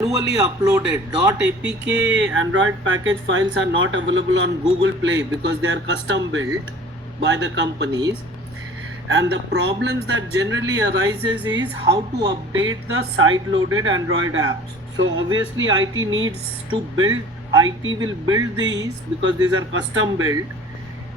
manually uploaded. .apk Android package files are not available on Google Play because they are custom built by the companies. And the problems that generally arises is how to update the side-loaded Android apps. So obviously IT needs to build, IT will build these because these are custom built,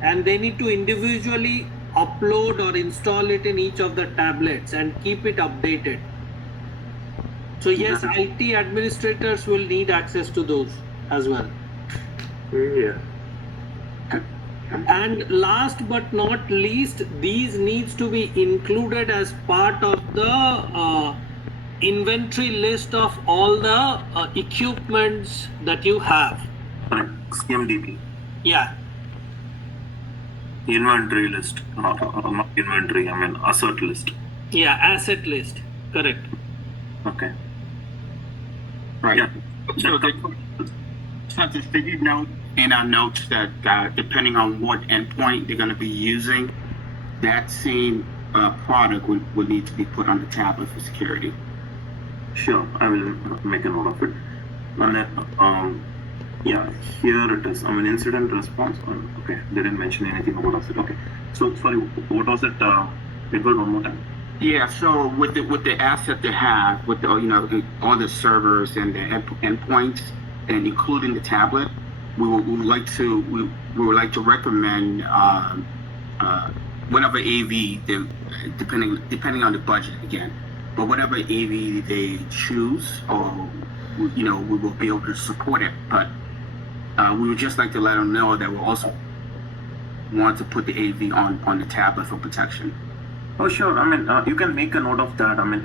and they need to individually upload or install it in each of the tablets and keep it updated. So yes, IT administrators will need access to those as well. Yeah. And last but not least, these needs to be included as part of the inventory list of all the equipments that you have. CMDB. Yeah. Inventory list, not inventory, I mean asset list. Yeah, asset list. Correct. Okay. Right. Yeah. So did you note in our notes that depending on what endpoint they're going to be using, that same product would need to be put on the tablet for security? Sure, I will make a note of it. And then, yeah, here it is. I mean, incident response. Okay, they didn't mention anything about it. Okay. So sorry, what was it? Edward, one more time. Yeah. So with the asset they have, with the, all the servers and the endpoints, and including the tablet, we would like to recommend whatever AV they, depending on the budget again, but whatever AV they choose, or we will be able to support it. But we would just like to let them know that we also want to put the AV on the tablet for protection. Oh, sure. I mean, you can make a note of that. I mean,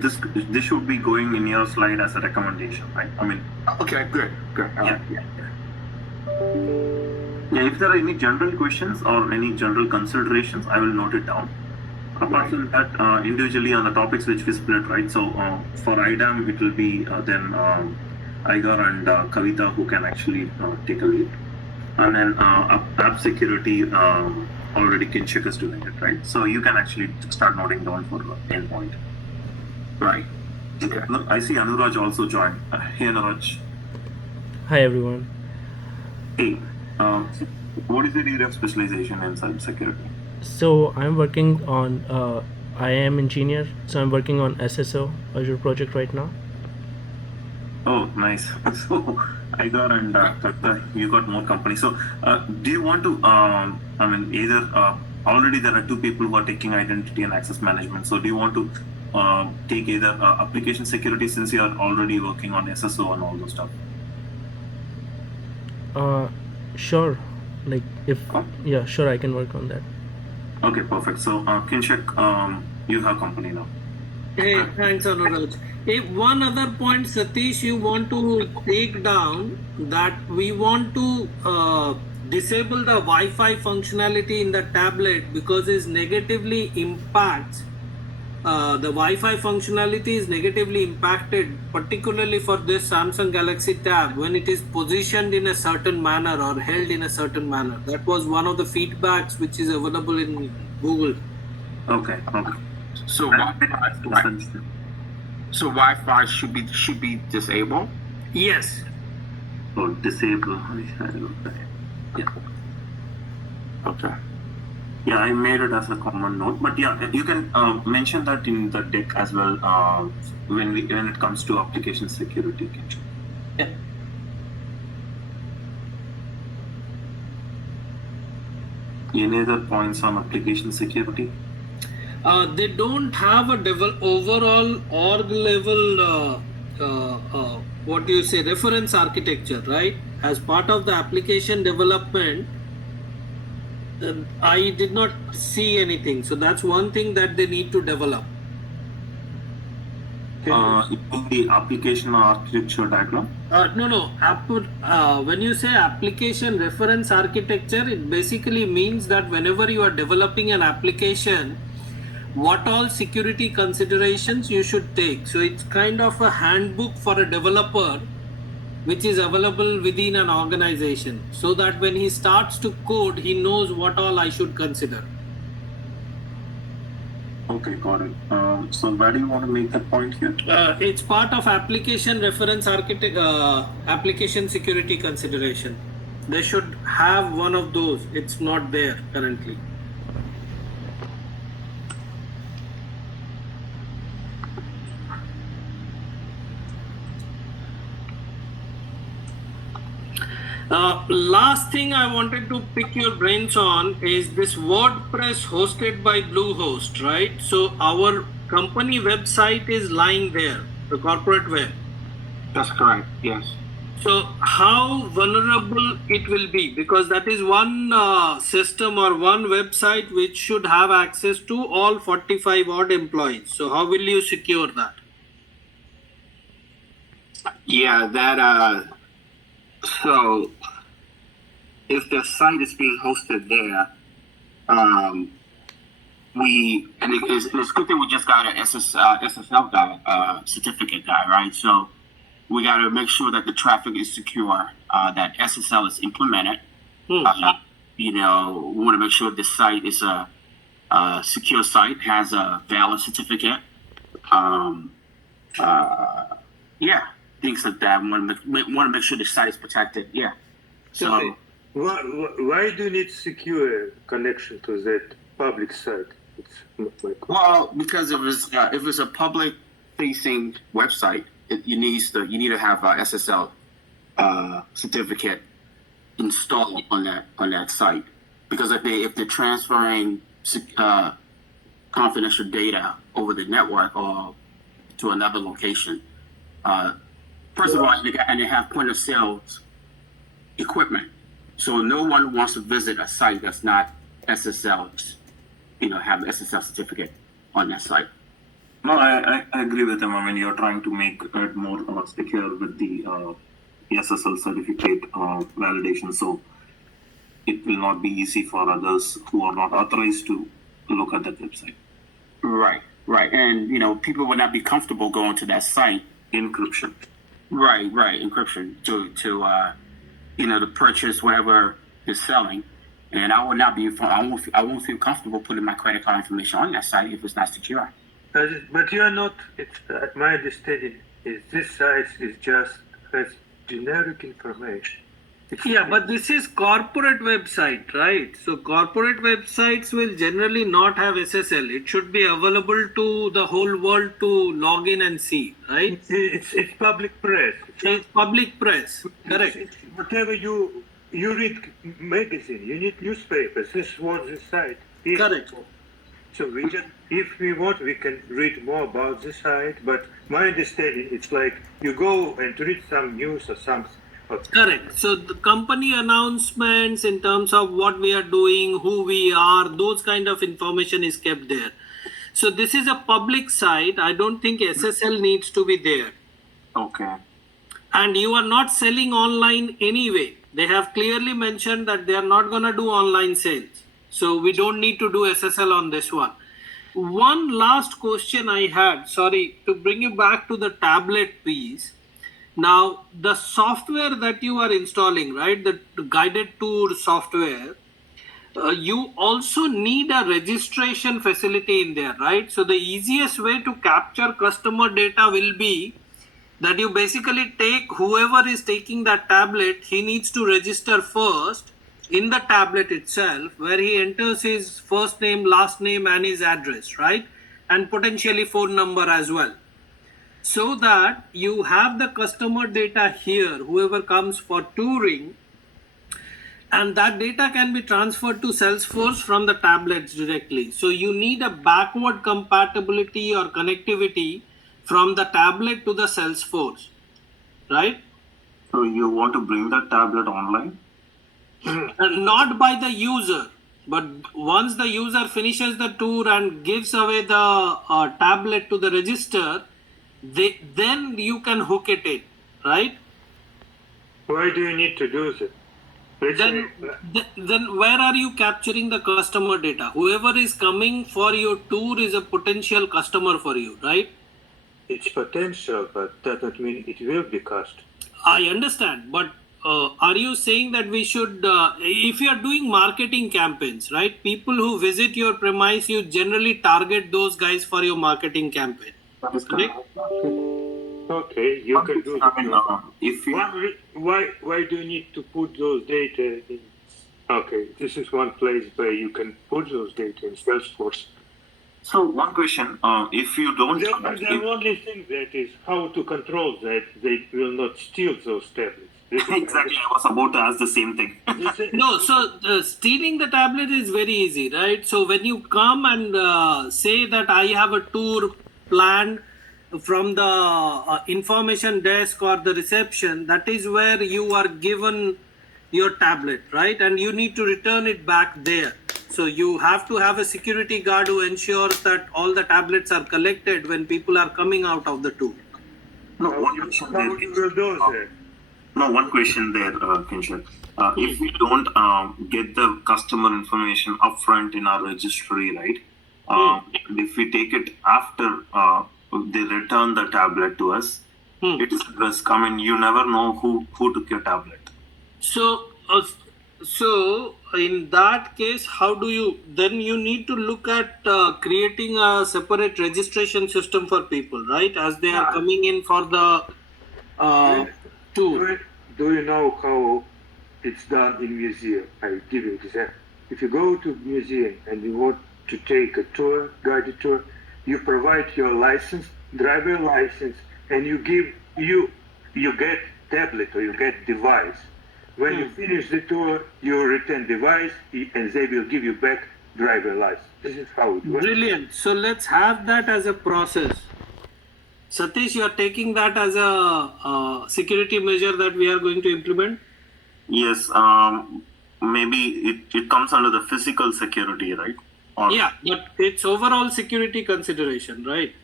this should be going in your slide as a recommendation, right? I mean. Okay, good. Yeah. Yeah, if there are any general questions or any general considerations, I will note it down. Apart from that, individually on the topics which we split, right? So for IDAM, it will be then Igar and Kavita who can actually take a lead. And then app security, already Kinshik is doing it, right? So you can actually start noting down for endpoint. Right. Okay. I see Anuraj also joined. Hey, Anuraj. Hi everyone. Hey, what is your area of specialization in cybersecurity? So I'm working on I am engineer, so I'm working on SSO Azure project right now. Oh, nice. So Igar and Kavita, you got more company. So do you want to? I mean, either already there are two people who are taking identity and access management. So do you want to take either application security, since you are already working on SSO and all those stuff? Sure. Like if yeah, sure, I can work on that. Okay, perfect. So Kinshik, you have company now. Hey, thanks, Anuraj. Hey, one other point, Satish, you want to take down that we want to disable the Wi-Fi functionality in the tablet because it negatively impacts. The Wi-Fi functionality is negatively impacted, particularly for this Samsung Galaxy Tab, when it is positioned in a certain manner or held in a certain manner. That was one of the feedbacks which is available in Google. Okay. So Wi-Fi should be disabled? Yes. Or disable. Yeah. Okay. Yeah, I made it as a common note, but yeah, you can mention that in the deck as well when it comes to application security. Yeah. Any other points on application security? They don't have a overall org level what do you say, reference architecture, right? As part of the application development, I did not see anything. So that's one thing that they need to develop. In the application architecture diagram? No. When you say application reference architecture, it basically means that whenever you are developing an application, what all security considerations you should take. So it's kind of a handbook for a developer which is available within an organization, so that when he starts to code, he knows what all I should consider. Okay, got it. So where do you want to make that point here? It's part of application reference architect, application security consideration. They should have one of those. It's not there currently. Last thing I wanted to pick your brains on is this WordPress hosted by Bluehost, right? So our company website is lying there, the corporate web. That's correct. Yes. So how vulnerable it will be, because that is one system or one website which should have access to all 45 odd employees. So how will you secure that? Yeah, that so if the site is being hosted there, it's good that we just got an SSL guy, certificate guy, right? So we got to make sure that the traffic is secure, that SSL is implemented. We want to make sure the site is a secure site, has a valid certificate. Things like that. We want to make sure the site is protected. Yeah. So. Okay. Why do you need secure connection to that public site? It's not my question. Well, because if it's a public-facing website, you need to have a SSL certificate installed on that site. Because if they're transferring confidential data over the network or to another location, first of all, and they have point of sale equipment. So no one wants to visit a site that's not SSL, have an SSL certificate on that site. No, I agree with him. I mean, you're trying to make it more secure with the SSL certificate validation, so it will not be easy for others who are not authorized to look at that website. Right. And, people would not be comfortable going to that site. Encryption. Right. Encryption to purchase whatever is selling. And I won't feel comfortable putting my credit card information on that site if it's not secure. But you are not. My understanding is this site is just has generic information. But this is corporate website, right? So corporate websites will generally not have SSL. It should be available to the whole world to log in and see, right? It's public press. It's public press, correct? Whatever you read magazine, you need newspapers. This was the site. Correct. So if we want, we can read more about the site. But my understanding, it's like you go and read some news or something. Correct. So the company announcements in terms of what we are doing, who we are, those kind of information is kept there. So this is a public site. I don't think SSL needs to be there. Okay. And you are not selling online anyway. They have clearly mentioned that they are not going to do online sales. So we don't need to do SSL on this one. One last question I had, sorry, to bring you back to the tablet piece. Now, the software that you are installing, right, the guided tour software, you also need a registration facility in there, right? So the easiest way to capture customer data will be that you basically take whoever is taking that tablet, he needs to register first in the tablet itself, where he enters his first name, last name, and his address, right? And potentially phone number as well. So that you have the customer data here, whoever comes for touring, and that data can be transferred to Salesforce from the tablets directly. So you need a backward compatibility or connectivity from the tablet to the Salesforce, right? So you want to bring that tablet online? Not by the user, but once the user finishes the tour and gives away the tablet to the register, then you can hook it in, right? Why do you need to do that? Then where are you capturing the customer data? Whoever is coming for your tour is a potential customer for you, right? It's potential, but that doesn't mean it will be cost. I understand, but are you saying that we should, if you are doing marketing campaigns, right? People who visit your premise, you generally target those guys for your marketing campaign. That is Correct? Okay, you can do I mean, that. if you Why do you need to put those data in? Okay, this is one place where you can put those data in Salesforce. so one question, if you don't, The only thing that is how to control that they will not steal those tablets. This is- exactly, I was about to ask the same thing. this is- No, so stealing the tablet is very easy, right? So when you come and say that I have a tour planned from the information desk or the reception, that is where you are given your tablet, right? And you need to return it back there. So you have to have a security guard who ensures that all the tablets are collected when people are coming out of the tour. No, one question How there. you will do that? No, one question there, Kinshak. If we don't get the customer information upfront in our registry, right? If we take it after they return the tablet to us, it is a risk. I mean, you never know who took your tablet. So in that case, how do you, then you need to look at creating a separate registration system for people, right? As they are coming in for the tour. Do you know how it's done in museum? I give you an example. If you go to museum and you want to take a tour, guided tour, you provide your license, driver license, and you get tablet or you get device. When you finish the tour, you return device, and they will give you back driver license. This is how it works. Brilliant. So let's have that as a process. Satish, you are taking that as a security measure that we are going to implement? Yes, maybe it comes under the physical security, right? Or, Yeah, but it's overall security consideration, right?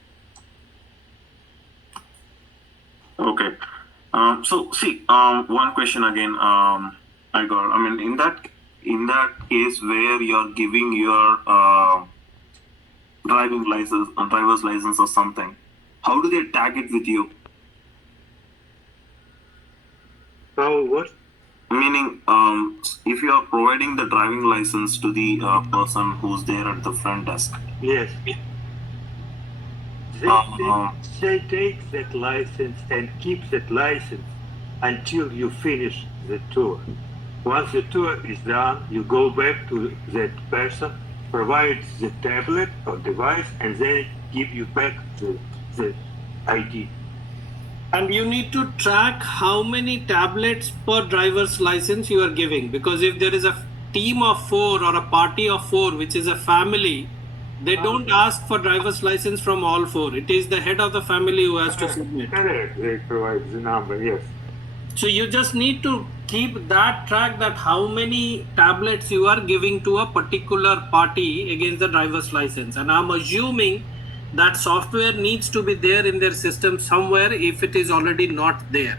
Okay. So see, one question again. I got. I mean, in that case where you're giving your driving license, driver's license or something, how do they tag it with you? How what? Meaning, if you are providing the driving license to the person who's there at the front desk, Yes. Uh-huh. They take that license and keep that license until you finish the tour. Once the tour is done, you go back to that person, provide the tablet or device, and they give you back the ID. And you need to track how many tablets per driver's license you are giving, because if there is a team of 4 or a party of 4, which is a family, they don't ask for driver's license from all 4. It is the head of the family who has to submit. Correct. They provide the number, yes. So you just need to keep that track, that how many tablets you are giving to a particular party against the driver's license. And I'm assuming that software needs to be there in their system somewhere if it is already not there.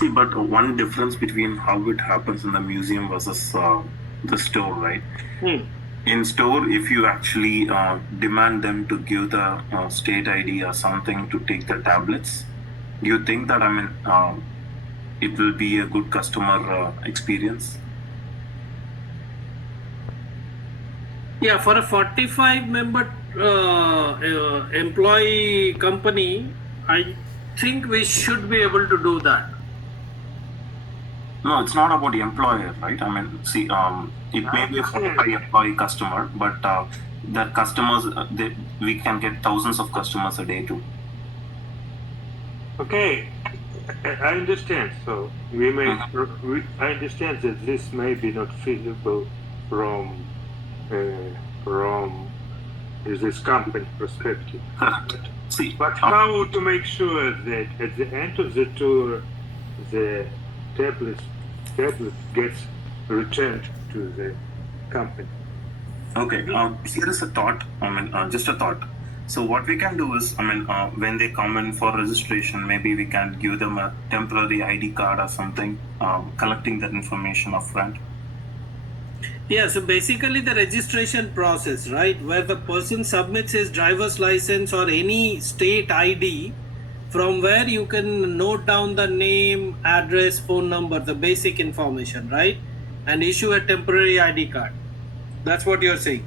see, but one difference between how it happens in the museum versus the store, right? In store, if you actually demand them to give the state ID or something to take the tablets, you think that it will be a good customer experience? Yeah, for a 45-member employee company, I think we should be able to do that. No, it's not about the employer, right? See, it may be a 45 employee customer, but the customers, we can get thousands of customers a day too. Okay, I understand. So we may. I understand that this may be not feasible from this company perspective. See, But how to make sure that at the end of the tour, the tablet gets returned to the company? okay, here is a thought. Just a thought. So what we can do is, when they come in for registration, maybe we can give them a temporary ID card or something, collecting that information upfront. Yeah, so basically the registration process, right, where the person submits his driver's license or any state ID, from where you can note down the name, address, phone number, the basic information, right? And issue a temporary ID card. That's what you're saying.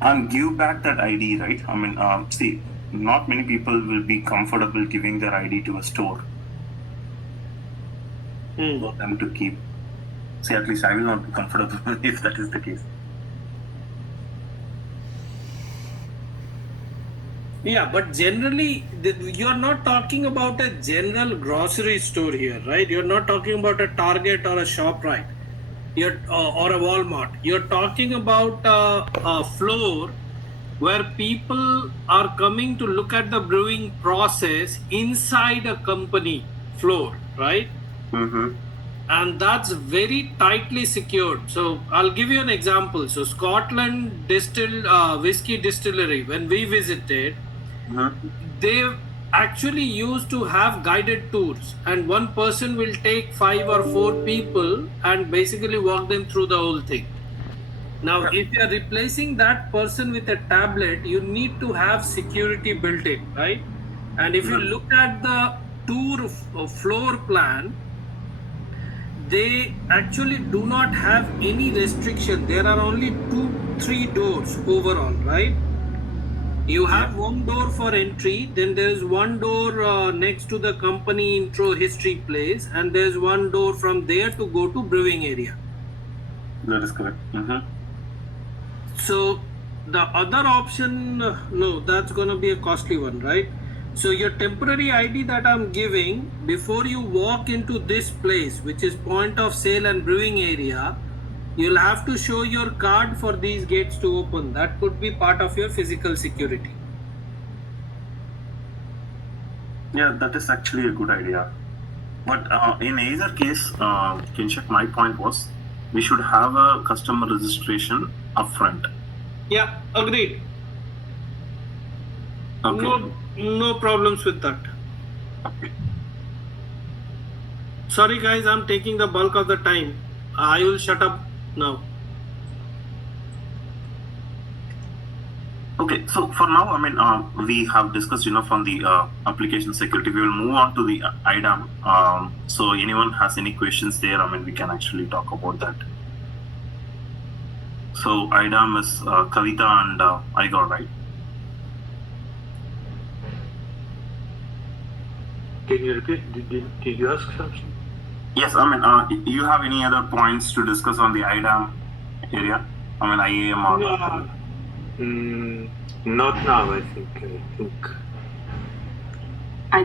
And give back that ID, right? I mean, see, not many people will be comfortable giving their ID to a store for them to keep. See, at least I will not be comfortable if that is the case. Yeah, but generally, you're not talking about a general grocery store here, right? You're not talking about a Target or a ShopRite, or a Walmart. You're talking about a floor where people are coming to look at the brewing process inside a company floor, right? Mm-hmm. And that's very tightly secured. So I'll give you an example. So Scotland whiskey distillery, when we visited, they actually used to have guided tours, and one person will take 5 or 4 people and basically walk them through the whole thing. Now, if you are replacing that person with a tablet, you need to have security built in, right? And if you look at the tour floor plan, they actually do not have any restriction. There are only 2-3 doors overall, right? You have one door for entry, then there is one door next to the company intro history place, and there's one door from there to go to brewing area. That is correct. So the other option, no, that's going to be a costly one, right? So your temporary ID that I'm giving, before you walk into this place, which is point of sale and brewing area, you'll have to show your card for these gates to open. That could be part of your physical security. Yeah, that is actually a good idea. But in either case, Kinshak, my point was we should have a customer registration upfront. Yeah, agreed. Okay. No problems with that. Okay. Sorry guys, I'm taking the bulk of the time. I will shut up now. Okay, so for now, I mean, we have discussed enough on the application security. We will move on to the IDAM. So anyone has any questions there, I mean, we can actually talk about that. So IDAM is Kavita and Igor, right? Can you repeat? Did you ask something? Yes, I mean, you have any other points to discuss on the IDAM area? I mean, IAM or... No, not now, I think. I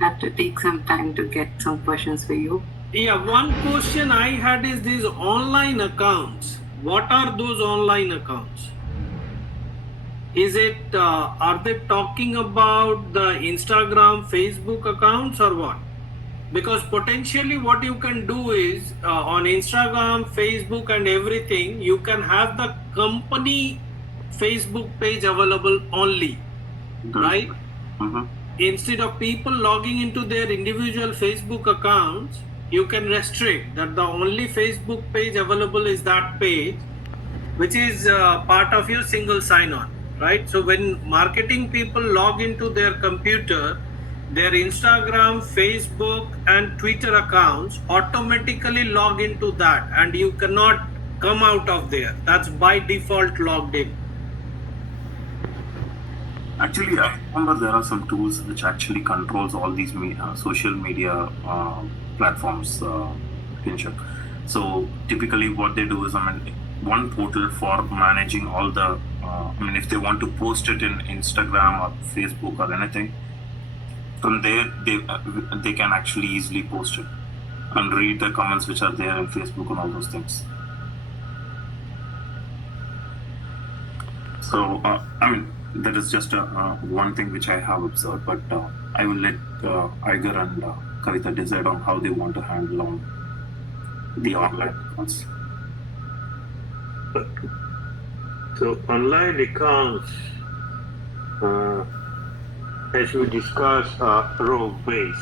have to take some time to get some questions for you. Yeah, one question I had is these online accounts. What are those online accounts? Is it, are they talking about the Instagram, Facebook accounts or what? Because potentially what you can do is on Instagram, Facebook and everything, you can have the company Facebook page available only, right? Instead of people logging into their individual Facebook accounts, you can restrict that the only Facebook page available is that page, which is part of your single sign-on, right? So when marketing people log into their computer, their Instagram, Facebook and Twitter accounts automatically log into that, and you cannot come out of there. That's by default logged in. Actually, I remember there are some tools which actually controls all these social media platforms, Kinshak. So typically what they do is, I mean, one portal for managing all the, I mean, if they want to post it in Instagram or Facebook or anything, from there they can actually easily post it and read the comments which are there in Facebook and all those things. So, I mean, that is just one thing which I have observed, but I will let Igor and Kavita decide on how they want to handle on the online accounts. So online accounts, as we discussed, are role-based.